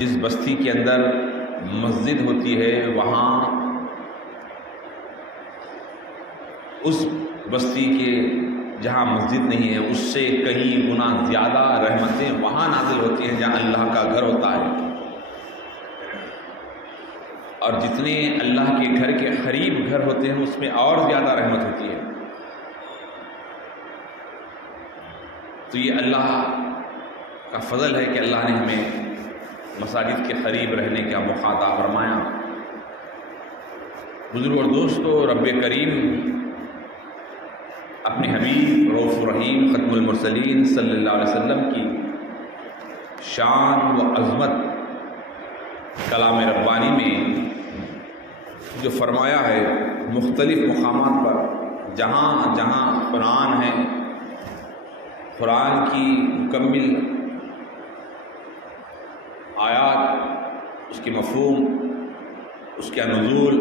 جس بستی کے اندر مسجد ہوتی ہے وہاں اس بستی کے جہاں مسجد نہیں ہے اس سے کہیں گنا زیادہ رحمتیں وہاں نازل ہوتی ہیں جہاں اللہ کا گھر ہوتا ہے، اور جتنے اللہ کے گھر کے قریب گھر ہوتے ہیں اس میں اور زیادہ رحمت ہوتی ہے۔ تو یہ اللہ کا فضل ہے کہ اللہ نے ہمیں مساجد کے قریب رہنے کا موقع عطا فرمایا۔ بزرگ اور دوستو، رب کریم اپنے حبیب رؤوف الرحیم ختم المرسلین صلی اللہ علیہ وسلم کی شان و عظمت کلام ربانی میں جو فرمایا ہے، مختلف مقامات پر جہاں جہاں قرآن ہے، قرآن کی مکمل آیات، اس کے مفہوم، اس کا نزول،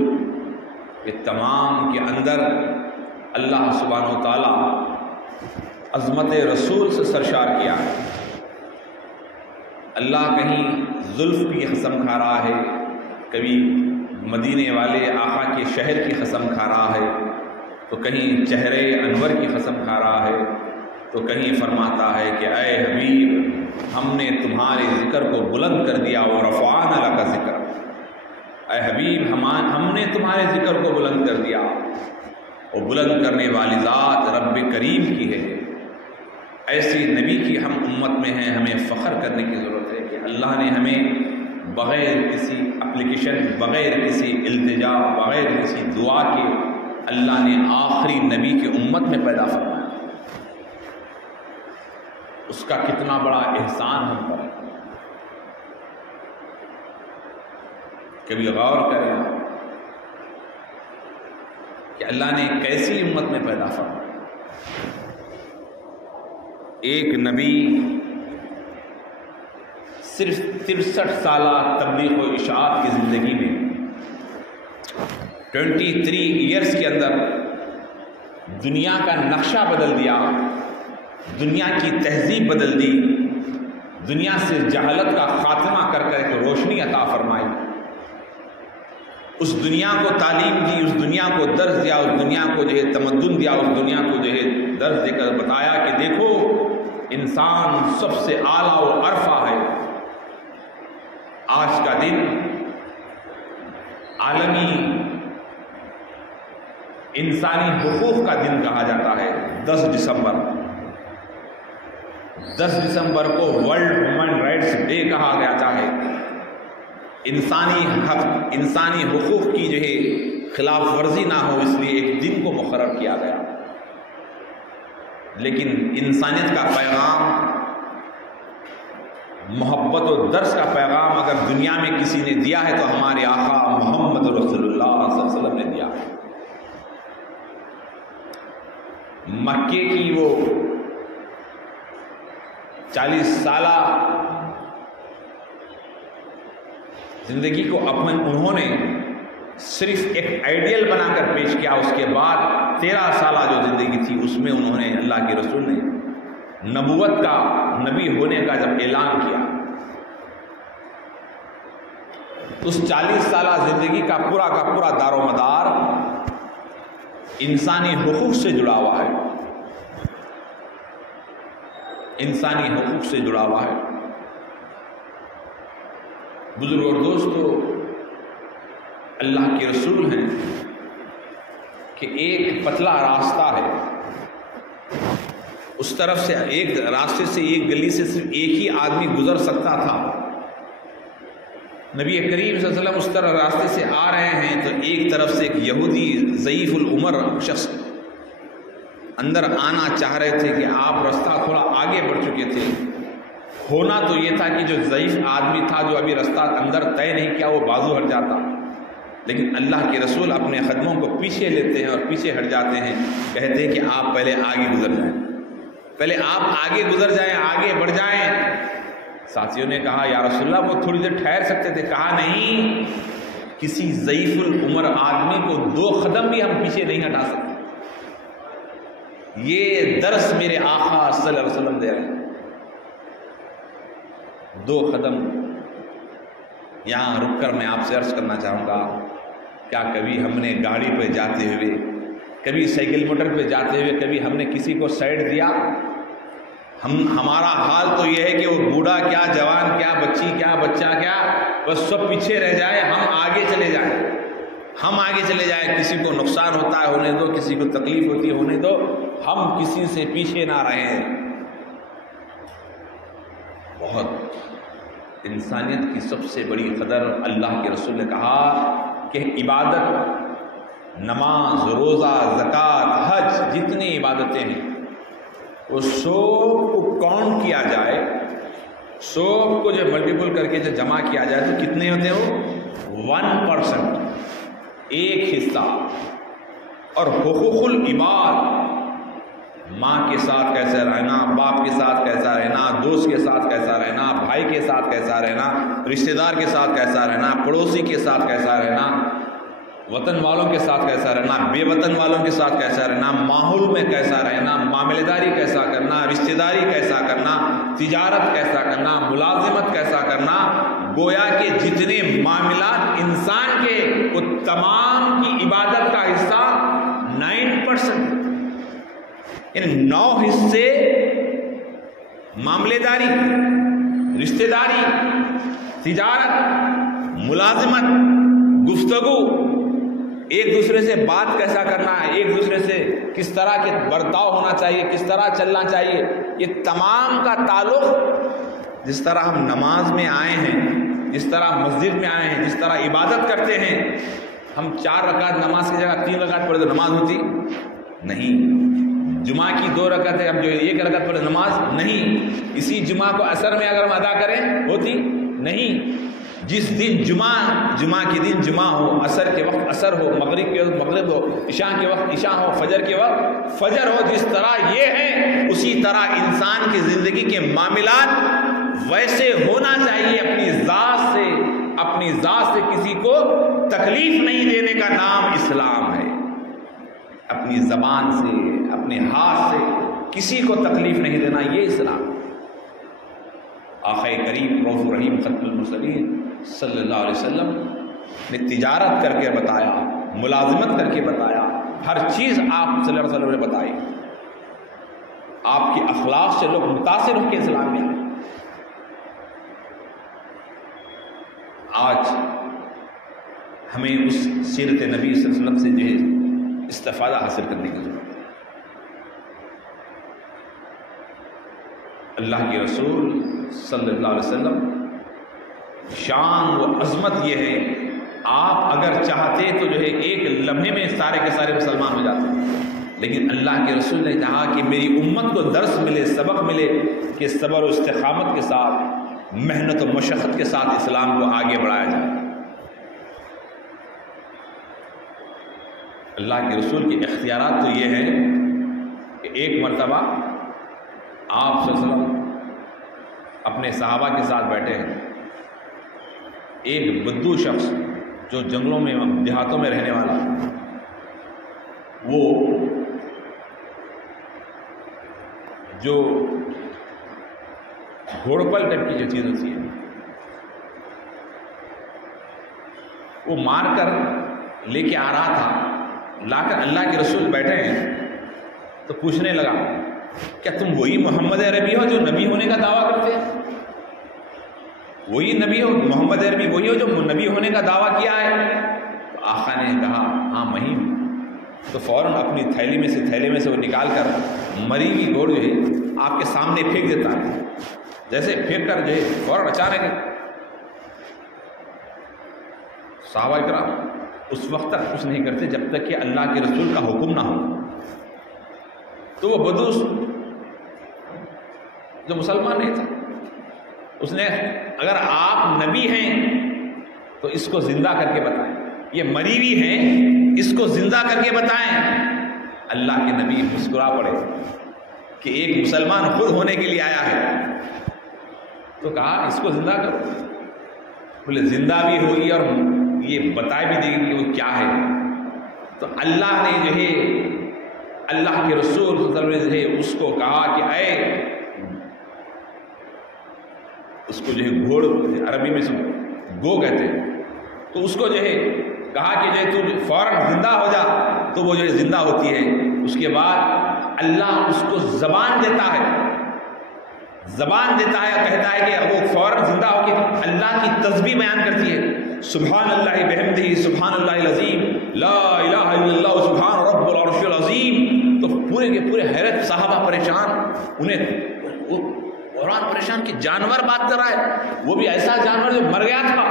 یہ تمام کے اندر اللہ سبحانہ و تعالیٰ عظمت رسول سے سرشار کیا ہے۔ اللہ کہیں زلف کی قسم کھا رہا ہے، کبھی مدینے والے آقا کے شہر کی قسم کھا رہا ہے، تو کہیں چہرے انور کی قسم کھا رہا ہے، تو کہیں فرماتا ہے کہ اے حبیب ہم نے تمہارے ذکر کو بلند کر دیا، ورفعنا لک ذکر، اے حبیب ہم نے تمہارے ذکر کو بلند کر دیا۔ اور بلند کرنے والی ذات رب کریم کی ہے۔ ایسی نبی کی ہم امت میں ہیں، ہمیں فخر کرنے کی ضرورت ہے کہ اللہ نے ہمیں بغیر کسی اپلیکیشن، بغیر کسی التجا، بغیر کسی دعا کے اللہ نے آخری نبی کی امت میں پیدا فرمایا۔ اس کا کتنا بڑا احسان ہم پر ہے، کبھی غور کریں کہ اللہ نے کیسی امت میں پیدا فرمایا۔ ایک نبی صرف 63 سالہ تبلیغ و اشاعت کی زندگی میں 23 ایئرز کے اندر دنیا کا نقشہ بدل دیا، دنیا کی تہذیب بدل دی، دنیا سے جہالت کا خاتمہ کر ایک روشنی عطا فرمائی، اس دنیا کو تعلیم دی، اس دنیا کو درس دیا، اس دنیا کو تمدن دیا، اس دنیا کو درس دے کر بتایا کہ دیکھو انسان سب سے اعلیٰ و عرفہ ہے۔ آج کا دن عالمی انسانی حقوق کا دن کہا جاتا ہے۔ 10 دسمبر کو ورلڈ ہیومن رائٹس ڈے کہا جاتا ہے۔ انسانی حقوق کی خلاف ورزی نہ ہو اس لیے ایک دن کو مقرر کیا گیا۔ لیکن انسانیت کا پیغام، محبت و درس کا پیغام اگر دنیا میں کسی نے دیا ہے تو ہمارے آقا محمد رسول اللہ صلی اللہ علیہ وسلم نے دیا۔ مکے کی وہ 40 سالہ زندگی کو انہوں نے صرف ایک آئیڈیل بنا کر پیش کیا۔ اس کے بعد 13 سالہ جو زندگی تھی اس میں انہوں نے اللہ کے رسول نے نبوت کا، نبی ہونے کا جب اعلان کیا، اس 40 سالہ زندگی کا پورا دار و مدار انسانی حقوق سے جڑا ہوا ہے، انسانی حقوق سے جڑا ہوا ہے۔ بزرگ اور دوستو، اللہ کے رسول ہیں کہ ایک پتلا راستہ ہے، اس طرف سے ایک راستے سے، ایک گلی سے صرف ایک ہی آدمی گزر سکتا تھا۔ نبی کریم صلی اللہ علیہ وسلم اس طرح راستے سے آ رہے ہیں تو ایک طرف سے ایک یہودی ضعیف العمر شخص اندر آنا چاہ رہے تھے کہ آپ راستہ تھوڑا آگے بڑھ چکے تھے۔ ہونا تو یہ تھا کہ جو ضعیف آدمی تھا جو ابھی راستہ اندر طے نہیں کیا وہ بازو ہٹ جاتا، لیکن اللہ کے رسول اپنے قدموں کو پیچھے لیتے ہیں اور پیچھے ہٹ جاتے ہیں، کہتے ہیں کہ آپ پہلے آگے گزر جائیں، پہلے آپ آگے گزر جائیں، آگے بڑھ جائیں۔ ساتھیوں نے کہا یا رسول اللہ وہ تھوڑی دیر ٹھہر سکتے تھے، کہا نہیں، کسی ضعیف العمر آدمی کو 2 قدم بھی ہم پیچھے نہیں ہٹا سکتے۔ یہ درس میرے آقا صلی اللہ علیہ وسلم دے رہے ہیں، 2 قدم یہاں رک کر میں آپ سے عرض کرنا چاہوں گا، کیا کبھی ہم نے گاڑی پہ جاتے ہوئے، کبھی سائیکل موٹر پہ جاتے ہوئے کبھی ہم نے کسی کو سائڈ دیا؟ ہمارا حال تو یہ ہے کہ وہ بوڑھا کیا، جوان کیا، بچی کیا، بچہ کیا، بس سب پیچھے رہ جائے، ہم آگے چلے جائیں، ہم آگے چلے جائیں۔ کسی کو نقصان ہوتا ہے ہونے دو، کسی کو تکلیف ہوتی ہے ہونے دو، ہم کسی سے پیچھے نہ رہیں۔ بہت انسانیت کی سب سے بڑی قدر اللہ کے رسول نے کہا کہ عبادت، نماز، روزہ، زکوٰۃ، حج، جتنی عبادتیں ہیں وہ سب کو کاؤنٹ کیا جائے، سب کو جو ملٹیپل کر کے جو جمع کیا جائے تو کتنے ہوتے ہیں؟ 1%، ایک حصہ۔ اور حقوق العباد، ماں کے ساتھ کیسے رہنا، باپ کے ساتھ کیسا رہنا، دوست کے ساتھ کیسا رہنا، بھائی کے ساتھ کیسا رہنا، رشتہ دار کے ساتھ کیسا رہنا، پڑوسی کے ساتھ کیسا رہنا، وطن والوں کے ساتھ کیسا رہنا، بے وطن والوں کے ساتھ کیسا رہنا، ماحول میں کیسا رہنا، معاملہ داری کیسا کرنا، رشتہ داری کیسا کرنا، تجارت کیسا کرنا، ملازمت کیسا کرنا، گویا کہ جتنے معاملات انسان کے، وہ تمام کی عبادت کا حصہ 9%، یعنی 9 حصے معاملے داری، رشتہ داری، تجارت، ملازمت، گفتگو، ایک دوسرے سے بات کیسا کرنا ہے، ایک دوسرے سے کس طرح کے برتاؤ ہونا چاہیے، کس طرح چلنا چاہیے، یہ تمام کا تعلق جس طرح ہم نماز میں آئے ہیں، جس طرح مسجد میں آئے ہیں، جس طرح عبادت کرتے ہیں۔ ہم 4 رکعت نماز کی جگہ 3 رکعت پڑھے تو نماز ہوتی نہیں، جمعہ کی 2 رکعت ہے، اب جو 1 رکعت پڑھے نماز نہیں، اسی جمعہ کو عصر میں اگر ہم ادا کریں ہوتی نہیں۔ جس دن جمعہ کے دن جمعہ ہو، عصر کے وقت عصر ہو، مغرب کے وقت مغرب ہو، عشاء کے وقت عشاء ہو، فجر کے وقت فجر ہو، جس طرح یہ ہے اسی طرح انسان کی زندگی کے معاملات ویسے ہونا چاہیے۔ اپنی ذات سے کسی کو تکلیف نہیں دینے کا نام اسلام ہے۔ اپنی زبان سے، اپنے ہاتھ سے کسی کو تکلیف نہیں دینا، یہ اسلام۔ آقا کریم رؤوف الرحیم ختم المرسلین صلی اللہ علیہ وسلم نے تجارت کر کے بتایا، ملازمت کر کے بتایا، ہر چیز آپ صلی اللہ علیہ وسلم نے بتائی۔ آپ کے اخلاق سے لوگ متاثر ہو کے اسلام میں آئے۔ آج ہمیں اس سیرت نبی صلی اللہ علیہ وسلم سے جو ہے استفادہ حاصل کرنے کی ضرورت ہے۔ اللہ کے رسول صلی اللہ علیہ وسلم شان و عظمت یہ ہے، آپ اگر چاہتے تو جو ہے ایک لمحے میں سارے کے سارے مسلمان ہو جاتے، لیکن اللہ کے رسول نے کہا کہ میری امت کو درس ملے، سبق ملے کہ صبر و استقامت کے ساتھ، محنت و مشقت کے ساتھ اسلام کو آگے بڑھایا جائے۔ اللہ کے رسول کے اختیارات تو یہ ہیں کہ ایک مرتبہ آپ صلی اللہ علیہ وسلم اپنے صحابہ کے ساتھ بیٹھے ہیں، ایک بدو شخص جو جنگلوں میں، دیہاتوں میں رہنے والا، وہ جو گھوڑپل ٹائپ کی جو چیز ہوتی ہے وہ مار کر لے کے آ رہا تھا، لا کر اللہ کے رسول بیٹھے ہیں تو پوچھنے لگا کیا تم وہی محمد عربی ہو جو نبی ہونے کا دعویٰ کرتے ہیں؟ وہی نبی ہو، محمد عربی وہی ہو جو نبی ہونے کا دعویٰ کیا ہے؟ تو آقا نے کہا ہاں میں ہوں۔ تو فوراً اپنی تھیلے میں سے وہ نکال کر مری ہوئی گھوڑ جو ہے آپ کے سامنے پھینک دیتا ہے، جیسے پھینک کر جو ہے فوراً اچانک صحابہ کرام اس وقت تک کچھ نہیں کرتے جب تک کہ اللہ کے رسول کا حکم نہ ہو۔ تو وہ بدوس جو مسلمان نہیں تھا، اس نے اگر آپ نبی ہیں تو اس کو زندہ کر کے بتائیں، یہ مری ہوئی ہیں اس کو زندہ کر کے بتائیں۔ اللہ کے نبی مسکرا پڑے کہ ایک مسلمان خود ہونے کے لیے آیا ہے، تو کہا اس کو زندہ کرو۔ بولے زندہ بھی ہوگی اور یہ بتا بھی دے گی کہ وہ کیا ہے۔ تو اللہ نے جو ہے اللہ کے رسول صلی اللہ علیہ وسلم نے اس کو کہا کہ اے، اس کو جو ہے گھوڑ عربی میں گو کہتے ہیں. تو اس کو جو ہے کہا کہ جو ہے تو فوراً زندہ ہو جا, تو وہ جو ہے زندہ ہوتی ہے. اس کے بعد اللہ اس کو زبان دیتا ہے, زبان دیتا ہے, کہتا ہے کہ وہ فوراً زندہ ہو کے اللہ کی تسبیح بیان کرتی ہے, سبحان اللہ بحمدہ سبحان اللہ العظیم لا الہ الا اللہ سبحان رب العرش العظیم. تو پورے کے پورے حیرت, صحابہ پریشان, انہیں قرآن پریشان کہ جانور بات کر رہا ہے, وہ بھی ایسا جانور جو مر گیا تھا,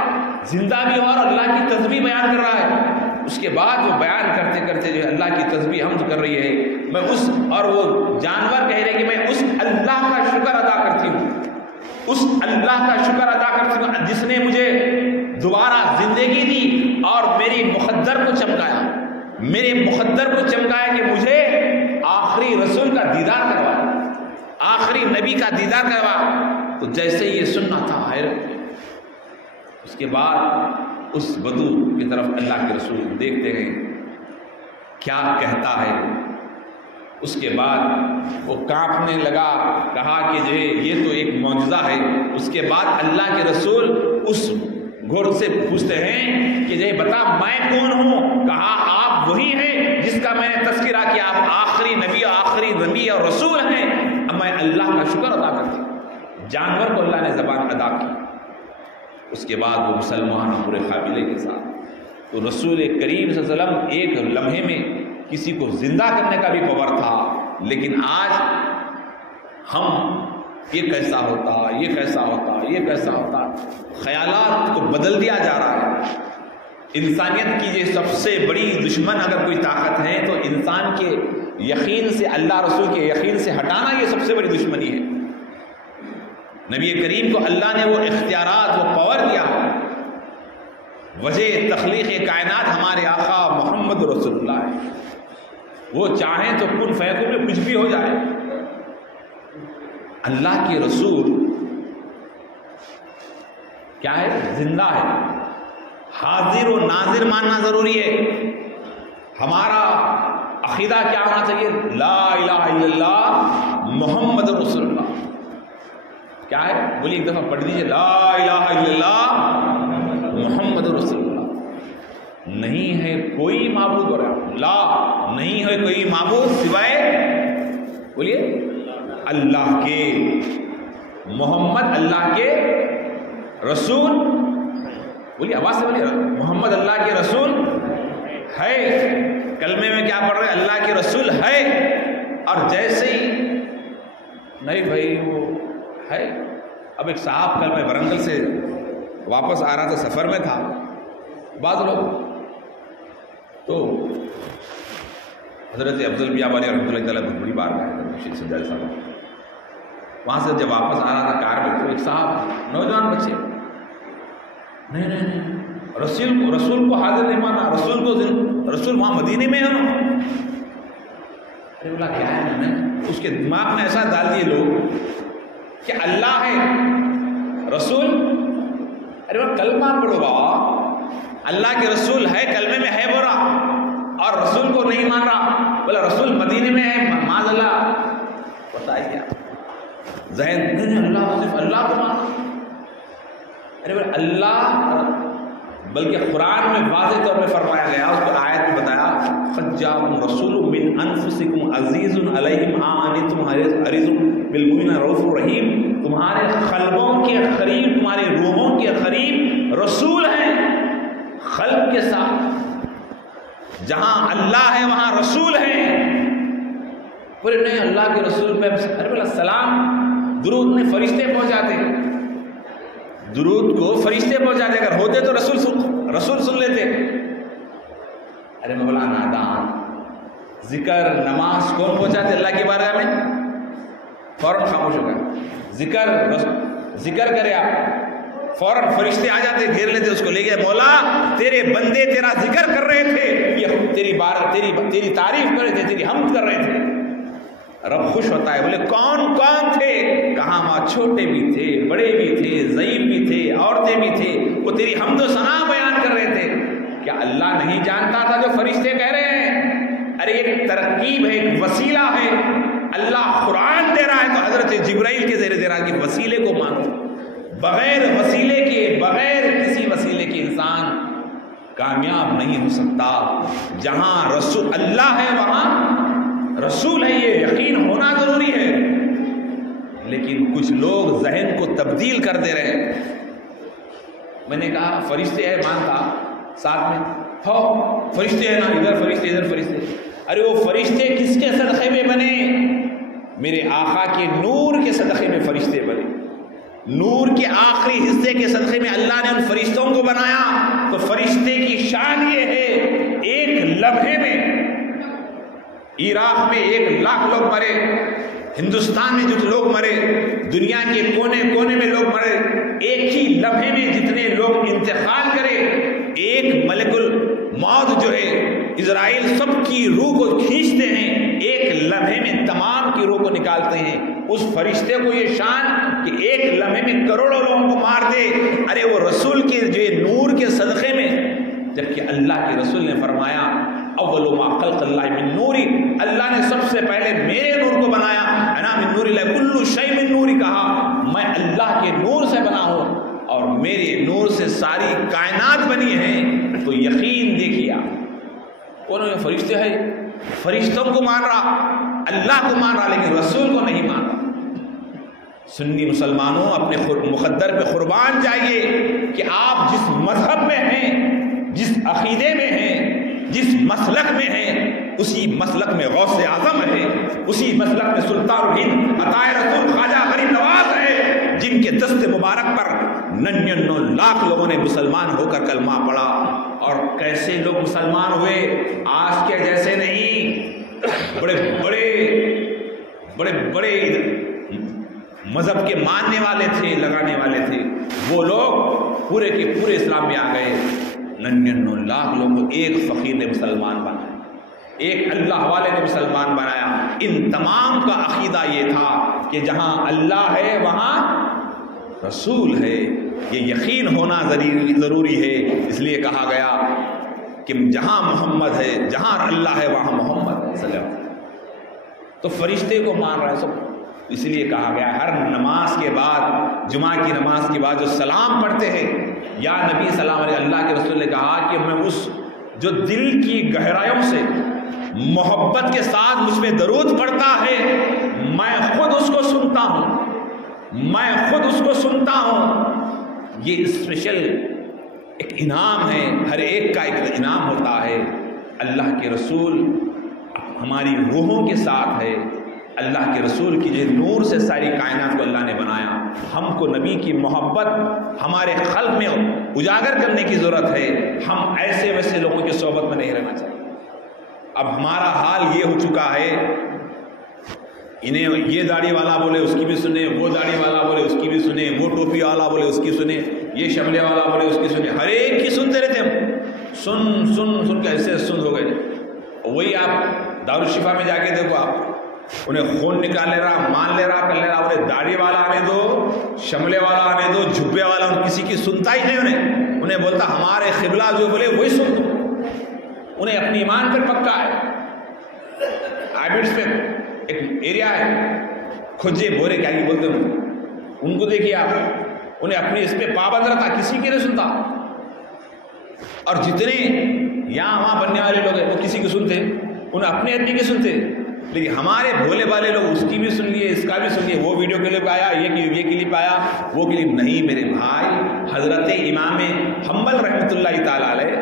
زندہ بھی اور اللہ کی تسبیح بیان کر رہا ہے. اس کے بعد وہ بیان کرتے کرتے جو اللہ کی تسبیح حمد کر رہی ہے, میں اس, اور وہ جانور کہہ رہے کہ میں اس اللہ کا شکر ادا کرتی ہوں, اس اللہ کا شکر ادا کرتی ہوں جس نے مجھے دوبارہ زندگی دی اور میری مقدر کو چمکایا, میرے مقدر کو چمکایا کہ مجھے آخری رسول کا دیدار کروا, آخری نبی کا دیدار کروا. تو جیسے یہ سننا تھا حیرت. اس کے بعد اس بدو کی طرف اللہ کے رسول دیکھتے گئے کیا کہتا ہے. اس کے بعد وہ کانپنے لگا, کہا کہ جو ہے یہ تو ایک معجزہ ہے. اس کے بعد اللہ کے رسول اس گھوڑ سے پوچھتے ہیں کہ جو ہے بتا میں کون ہوں. کہا آپ وہی ہیں جس کا میں نے تذکرہ کیا, آپ آخری نبی اور رسول ہیں. اب میں اللہ کا شکر ادا کرتی ہوں. جانور کو اللہ نے زبان ادا کی. اس کے بعد وہ مسلمان پورے قابلے کے ساتھ. تو رسول کریم صلی اللہ علیہ وسلم ایک لمحے میں کسی کو زندہ کرنے کا بھی پاور تھا, لیکن آج ہم یہ کیسا ہوتا, یہ کیسا ہوتا, یہ کیسا ہوتا, خیالات کو بدل دیا جا رہا ہے. انسانیت کی یہ سب سے بڑی دشمن اگر کوئی طاقت ہے تو انسان کے یقین سے, اللہ رسول کے یقین سے ہٹانا, یہ سب سے بڑی دشمنی ہے. نبی کریم کو اللہ نے وہ اختیارات, وہ پاور دیا. وجہ تخلیق کائنات ہمارے آقا محمد رسول اللہ ہے. وہ چاہیں تو کن فیکون میں کچھ بھی ہو جائے. اللہ کے رسول کیا ہے, زندہ ہے. حاضر و ناظر ماننا ضروری ہے. ہمارا عقیدہ کیا ہونا چاہیے, لا الہ الا اللہ محمد رسول اللہ. کیا ہے بولیے ایک دفعہ پڑھ دیجیے, لا الہ الا اللہ محمد رسول اللہ. نہیں ہے کوئی معبود, اور لا نہیں ہے کوئی معبود سوائے بولیے اللہ کے. محمد اللہ کے رسول, بولیے آواز سے بولیے, محمد اللہ کے رسول ہے. کلمے میں کیا پڑھ رہے, اللہ کے رسول ہے. اور جیسے ہی نہیں بھائی وہ ہے. اب ایک صاحب کل میں ورنگل سے واپس آ رہا تھا, سفر میں تھا. بعض لوگ تو حضرت افضل بیابانی رحمۃ اللہ تعالیٰ بہت بڑی بات ہے شیخ سجاد صاحب, وہاں سے جب واپس آ رہا تھا کار میں, تو ایک صاحب نوجوان بچے, نہیں رسول کو حاضر نہیں مانا, رسول وہاں مدینے میں ہے نا. ارے بولا کیا ہے نا, اس کے دماغ میں ایسا ڈال دیے لوگ کہ اللہ ہے رسول. ارے وہ کلمہ پڑھو بابا, اللہ کے رسول ہے, کلمے میں ہے بورا, اور رسول کو نہیں مان رہا. بولا رسول مدینے میں ہے, معاذ اللہ. بتائیے ذہن نہیں, اللہ صرف اللہ کو ماننا. ارے بھائی اللہ, بلکہ قرآن میں واضح طور پہ فرمایا گیا, اس کو آیت میں بتایا, قد جاءکم رسول من انفسکم عزیز علیہ ما عنتم حریص بالمؤمنین رؤوف رحیم. تمہارے قلبوں کے قریب, تمہارے روحوں کے قریب رسول ہیں. خلق کے ساتھ جہاں اللہ ہے وہاں رسول ہیں. پورے نہیں اللہ کے رسول پہ ارے السلام درود میں فرشتے پہنچاتے, درود کو فرشتے پہنچاتے, اگر ہوتے تو رسول سن لیتے. ارے مولا نادان, ذکر نماز کون پہنچاتے اللہ کی بارگاہ میں؟ فوراً خاموش ہو گیا. ذکر کرے آپ, فوراً فرشتے آ جاتے, گھیر لیتے, اس کو لے گئے. مولا تیرے بندے تیرا ذکر کر رہے تھے, یہ تیری تعریف کر رہے تھے, تیری حمد کر رہے تھے. رب خوش ہوتا ہے. بولے کون کون تھے؟ کہاں ماں, چھوٹے بھی تھے, بڑے بھی تھے, ضعیف بھی تھے, عورتیں بھی تھے, وہ تیری حمد و ثنا بیان کر رہے تھے. کیا اللہ نہیں جانتا تھا جو فرشتے کہہ رہے ہیں؟ ارے ایک ترکیب ہے, ایک وسیلہ ہے. اللہ قرآن دے رہا ہے تو حضرت جبرائیل کے زیر دے رہا ہے کہ وسیلے کو مانو. بغیر وسیلے کے بغیر کسی وسیلے کے انسان کامیاب نہیں ہو سکتا۔ جہاں رسول اللہ ہے وہاں رسول ہے، یہ یقین ہونا ضروری ہے۔ لیکن کچھ لوگ ذہن کو تبدیل کر دے رہے ہیں۔ میں نے کہا فرشتے ہے، مانتا ساتھ میں ہو فرشتے ہیں نا، ادھر فرشتے ادھر فرشتے۔ ارے وہ فرشتے کس کے صدقے میں بنے؟ میرے آقا کے نور کے صدقے میں فرشتے بنے۔ نور کے آخری حصے کے صدقے میں اللہ نے ان فرشتوں کو بنایا۔ تو فرشتے کی شان یہ ہے، ایک لمحے میں عراق میں 1,00,000 لوگ مرے، ہندوستان میں جو لوگ مرے، دنیا کے کونے کونے میں لوگ مرے، ایک ہی لمحے میں جتنے لوگ انتقال کرے، ایک ملک الموت جو ہے اسرائیل سب کی روح کو کھینچتے ہیں، ایک لمحے میں تمام کی روح کو نکالتے ہیں۔ اس فرشتے کو یہ شان کہ ایک لمحے میں کروڑوں لوگوں کو مار دے۔ ارے وہ رسول کے جو نور کے صدقے میں، جبکہ اللہ کے رسول نے فرمایا اول ما خلق اللہ من نوری، اللہ نے سب سے پہلے میرے نور کو بنایا، انا من نور اللہ کل شیء من نوری، کہا میں اللہ کے نور سے بنا ہوں اور میرے نور سے ساری کائنات بنی ہیں۔ تو یقین دیکھیے آپ، انہوں نے فرشتے ہے، فرشتوں کو مان رہا، اللہ کو مان رہا، لیکن رسول کو نہیں مان رہا۔ سنی مسلمانوں اپنے مقدر پہ قربان جائیے کہ آپ جس مذہب میں ہیں، جس عقیدے میں ہیں، جس مسلک میں ہیں، اسی مسلک میں غوث اعظم ہے، اسی مسلک میں سلطان الہند عطائے رسول خواجہ غریب نواز ہے، جن کے دست مبارک پر 99 لاکھ لوگوں نے مسلمان ہو کر کلمہ پڑھا۔ اور کیسے لوگ مسلمان ہوئے؟ آج کے جیسے نہیں، بڑے بڑے مذہب کے ماننے والے تھے، لگانے والے تھے، وہ لوگ پورے کے پورے اسلام میں آ گئے۔ 99 لاکھ لوگوں کو ایک فقیر نے مسلمان بنایا، ایک اللہ والے نے مسلمان بنایا۔ ان تمام کا عقیدہ یہ تھا کہ جہاں اللہ ہے وہاں رسول ہے، یہ یقین ہونا ضروری ہے۔ اس لیے کہا گیا کہ جہاں محمد ہے، جہاں اللہ ہے وہاں محمد ہے صلی اللہ علیہ وسلم۔ تو فرشتے کو مان رہا ہے سب، اس لیے کہا گیا ہر نماز کے بعد، جمعہ کی نماز کے بعد جو سلام پڑھتے ہیں، یا نبی سلام علیہ، اللہ کے رسول نے کہا کہ میں اس جو دل کی گہرائیوں سے محبت کے ساتھ مجھ پہ درود پڑھتا ہے، میں خود اس کو سنتا ہوں، میں خود اس کو سنتا ہوں۔ یہ اسپیشل ایک انعام ہے، ہر ایک کا ایک انعام ہوتا ہے۔ اللہ کے رسول ہماری روحوں کے ساتھ ہے، اللہ کے رسول کی جو نور سے ساری کائنات کو اللہ نے بنایا۔ ہم کو نبی کی محبت ہمارے قلب میں اجاگر کرنے کی ضرورت ہے۔ ہم ایسے ویسے لوگوں کی صحبت میں نہیں رہنا چاہیے۔ اب ہمارا حال یہ ہو چکا ہے، انہیں یہ داڑھی والا بولے اس کی بھی سنیں، وہ داڑھی والا بولے اس کی بھی سنیں، وہ ٹوپی والا بولے اس کی سنیں، یہ شملے والا بولے اس کی سنیں، ہر ایک کی سنتے رہتے ہم، سن سن سن کے ایسے سن ہو گئے۔ وہی آپ دارالشفا میں جا کے دیکھو، آپ انہیں خون نکال لے رہا، مان لے رہا، کر لے رہا، انہیں داڑھی والا آنے دو، شملے والا آنے دو، جھبے والا، ان کسی کی سنتا ہی نہیں، انہیں بولتا ہمارے قبلہ جو بولے وہی سن دو۔ انہیں اپنی ایمان پر پکا ہے۔ آئیبٹس پہ ایک ایریا ہے، کھجے بورے کیا ہی بولتے ہیں، ان کو دیکھیے آپ، انہیں اپنی اس پہ پابند رہتا، کسی کی نہیں سنتا۔ اور جتنے یہاں وہاں بننے والے لوگ ہیں وہ کسی کی سنتے، انہیں اپنے آدمی کی سنتے، لیکن ہمارے بھولے والے لوگ اس کی بھی سن لیے، اس کا بھی سن لیے، وہ ویڈیو کلپ آیا، یہ کلپ آیا، وہ کلپ نہیں۔ میرے بھائی، حضرت امام حنبل رحمۃ اللہ تعالی علیہ